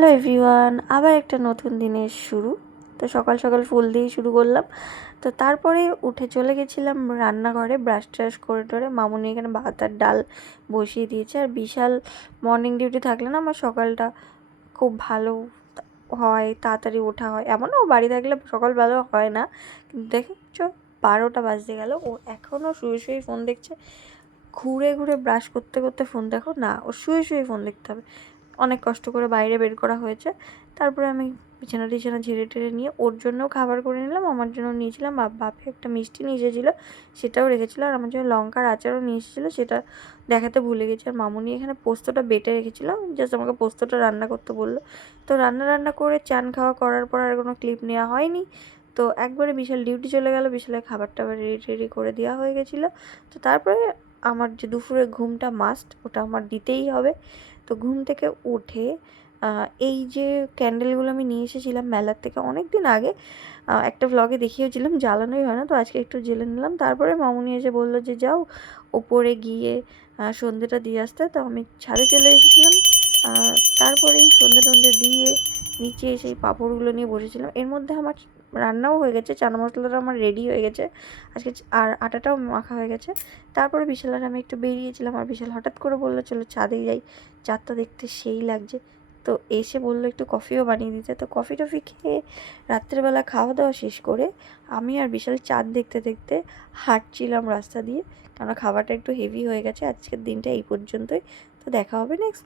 Hello everyone, আবার একটা নতুন দিনের শুরু। তো সকাল সকাল ফুল দিয়েই শুরু করলাম। তো তারপরে উঠে চলে গেছিলাম রান্নাঘরে, ব্রাশ ট্রাশ করে টরে মামুনি এখানে ভাত আর ডাল বসিয়ে দিয়েছে। আর বিশাল মর্নিং ডিউটি থাকলে না আমার সকালটা খুব ভালো হয়, তাড়াতাড়ি ওঠা হয়। এমনও বাড়ি থাকলে সকাল ভালো হয় না, কিন্তু দেখছো 12টা বাজতে গেল, ও এখনও শুয়ে শুয়েই ফোন দেখছে। ঘুরে ঘুরে ব্রাশ করতে করতে ফোন দেখো না, ও শুয়ে শুয়ে ফোন দেখতে হবে। অনেক কষ্ট করে বাইরে বের করা হয়েছে। তারপরে আমি বিছানা টিছানা ঝেড়ে টেড়ে নিয়ে ওর জন্যও খাবার করে নিলাম, আমার জন্য নিয়েছিলাম। বাপে একটা মিষ্টি নিয়ে এসেছিলো, সেটাও রেখেছিলো। আর আমার জন্য লঙ্কার আচারও নিয়ে এসেছিলো, সেটা দেখাতে ভুলে গেছি। আর মামুনি এখানে পোস্তটা বেটে রেখেছিলো, জাস্ট আমাকে পোস্তটা রান্না করতে বললো। তো রান্না করে চান খাওয়া করার পর আর কোনো ক্লিপ নেওয়া হয়নি। তো একবারে বিশাল ডিউটি চলে গেল, বিশালের খাবার টাবার রেডি করে দেওয়া হয়ে গেছিলো। তো তারপরে আমার যে দুপুরে ঘুমটা মাস্ট, ওটা আমার দিতেই হবে। তো ঘুম থেকে উঠে এই যে ক্যান্ডেলগুলো আমি নিয়ে এসেছিলাম মেলার থেকে অনেক দিন আগে, একটা ভ্লগে দেখিয়েছিলাম, জ্বালানোই হয় না, তো আজকে একটু জ্বেলে নিলাম। তারপরে মামুনি এসে বললো যে যাও ওপরে গিয়ে সন্ধেটা দিয়ে আসতে। তো আমি ছাদে চলে এসেছিলাম। তারপরেই সন্ধে টন্ধে দিয়ে নিচে এসে এই পাঁপড়গুলো নিয়ে বসেছিলাম। এর মধ্যে আমার রান্নাও হয়ে গেছে, চানা মশলাটা আমার রেডি হয়ে গেছে আজকে, আর আটাটাও মাখা হয়ে গেছে। তারপরে বিশাল আর আমি একটু বেরিয়েছিলাম, আর বিশাল হঠাৎ করে বললো চলো ছাদে যাই, চাঁদটা দেখতে সেই লাগছে। তো এসে বললো একটু কফিও বানিয়ে দিতে। তো কফি টফি খেয়ে রাত্রেবেলা খাওয়া দাওয়া শেষ করে আমি আর বিশাল চাঁদ দেখতে দেখতে হাঁটছিলাম রাস্তা দিয়ে, কারণ খাবারটা একটু হেভি হয়ে গেছে। আজকের দিনটা এই পর্যন্তই। তো দেখা হবে নেক্সট।